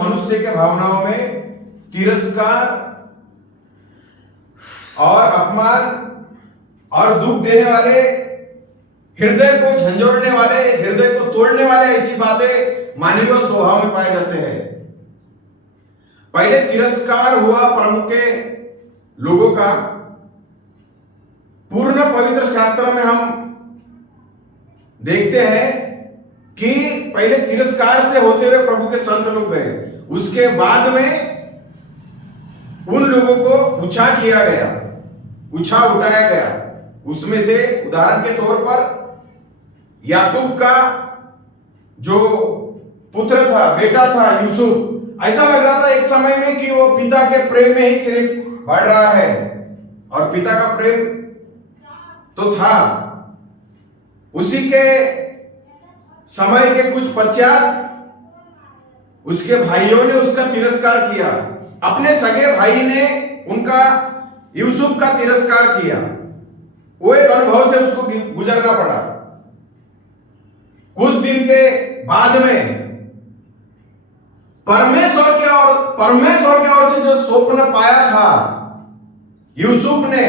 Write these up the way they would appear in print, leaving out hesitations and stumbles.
मनुष्य के भावनाओं में तिरस्कार और अपमान और दुख देने वाले, हृदय को झंझोड़ने वाले, हृदय को तोड़ने वाले ऐसी बातें मानवीय स्वभाव में पाए जाते हैं। पहले तिरस्कार हुआ प्रभु के लोगों का। पूर्ण पवित्र शास्त्र में हम देखते हैं कि पहले तिरस्कार से होते हुए प्रभु के संत लोग गए, उसके बाद में उन लोगों को ऊंचा किया गया, ऊंचा उठाया गया। उसमें से उदाहरण के तौर पर याकूब का जो पुत्र था, बेटा था यूसुफ, ऐसा लग रहा था एक समय में कि वो पिता के प्रेम में ही सिर्फ बढ़ रहा है, और पिता का प्रेम तो था। उसी के समय के कुछ पश्चात उसके भाइयों ने उसका तिरस्कार किया। अपने सगे भाई ने उनका यूसुफ का तिरस्कार किया। वो एक अनुभव से उसको गुजरना पड़ा। कुछ दिन के बाद में परमेश्वर की ओर से जो स्वप्न पाया था यूसुफ ने,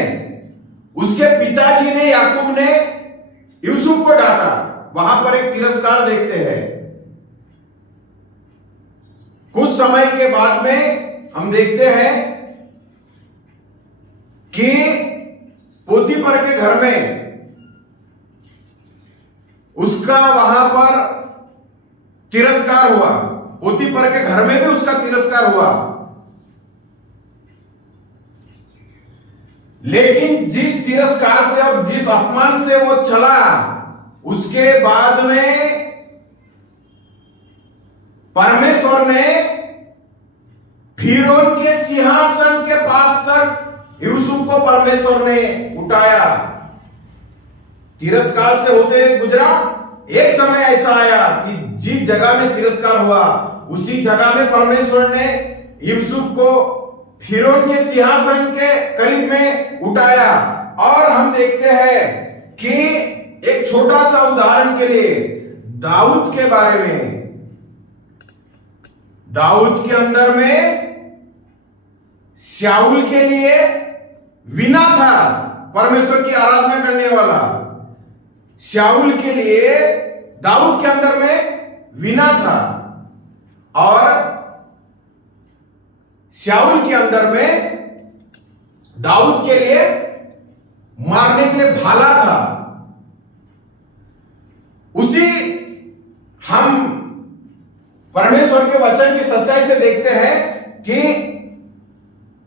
उसके पिताजी ने, याकूब ने यूसुफ को डांटा। वहां पर एक तिरस्कार देखते हैं। कुछ समय के बाद में हम देखते हैं कि पोतीफर के घर में उसका वहां पर तिरस्कार हुआ। पोतीफर के घर में भी उसका तिरस्कार हुआ। लेकिन जिस तिरस्कार से और जिस अपमान से वो चला, उसके बाद में परमेश्वर ने फिरौन के सिंहासन के पास तक यूसुफ को परमेश्वर ने उठाया। तिरस्कार से होते गुजरा। एक समय ऐसा आया कि जिस जगह में तिरस्कार हुआ, उसी जगह में परमेश्वर ने यूसुफ को फिरौन के सिंहासन के करीब में उठाया। और हम देखते हैं कि एक छोटा सा उदाहरण के लिए दाऊद के बारे में, दाऊद के अंदर में शाऊल के लिए विना था, परमेश्वर की आराधना करने वाला। शाऊल के लिए दाऊद के अंदर में विना था, और शाऊल के अंदर में दाऊद के लिए मारने के लिए भाला था। उसी हम परमेश्वर के वचन की सच्चाई से देखते हैं कि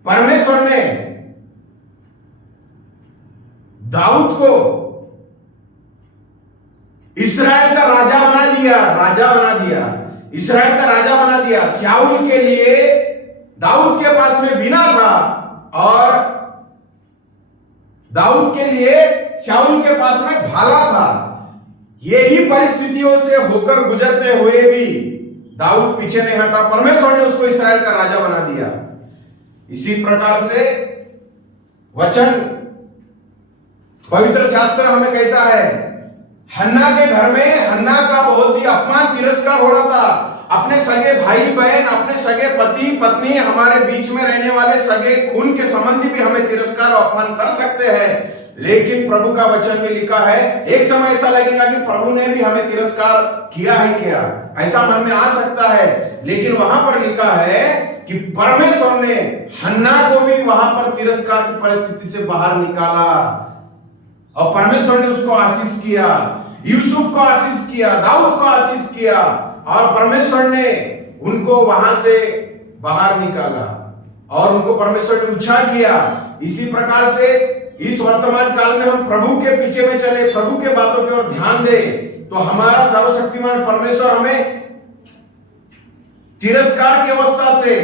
परमेश्वर ने दाऊद को इस्राएल का राजा बना दिया, इस्राएल का राजा बना दिया। शाऊल के लिए दाऊद के पास में वीणा था, और दाऊद के लिए शाऊल के पास में भाला था। यही परिस्थितियों से होकर गुजरते हुए भी दाऊद पीछे नहीं हटा। परमेश्वर ने उसको इस्राएल का राजा बना दिया। इसी प्रकार से वचन, पवित्र शास्त्र हमें कहता है, हन्ना के घर में हन्ना का बहुत ही अपमान, तिरस्कार हो रहा था। अपने सगे भाई बहन, अपने सगे पति पत्नी, हमारे बीच में रहने वाले सगे खून के संबंधी भी हमें तिरस्कार और अपमान कर सकते हैं। लेकिन प्रभु का वचन में लिखा है, एक समय ऐसा लगेगा कि प्रभु ने भी हमें तिरस्कार किया है क्या, ऐसा मन में आ सकता है। लेकिन वहां पर लिखा है कि परमेश्वर ने हन्ना को भी वहां पर तिरस्कार की परिस्थिति से बाहर निकाला, और परमेश्वर ने उसको आशीष किया, यूसुफ को आशीष किया, दाऊद को आशीष किया, और परमेश्वर ने उनको वहां से बाहर निकाला, और उनको परमेश्वर ने ऊंचा किया। इसी प्रकार से इस वर्तमान काल में हम प्रभु के पीछे में चले, प्रभु के बातों की ओर ध्यान दें, तो हमारा सर्वशक्तिमान परमेश्वर हमें तिरस्कार की अवस्था से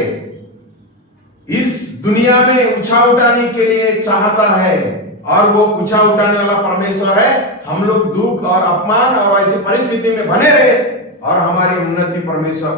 इस दुनिया में ऊंचा उठाने के लिए चाहता है, और वो ऊंचा उठाने वाला परमेश्वर है। हम लोग दुख और अपमान और ऐसी परिस्थिति में बने रहे, और हमारी उन्नति परमेश्वर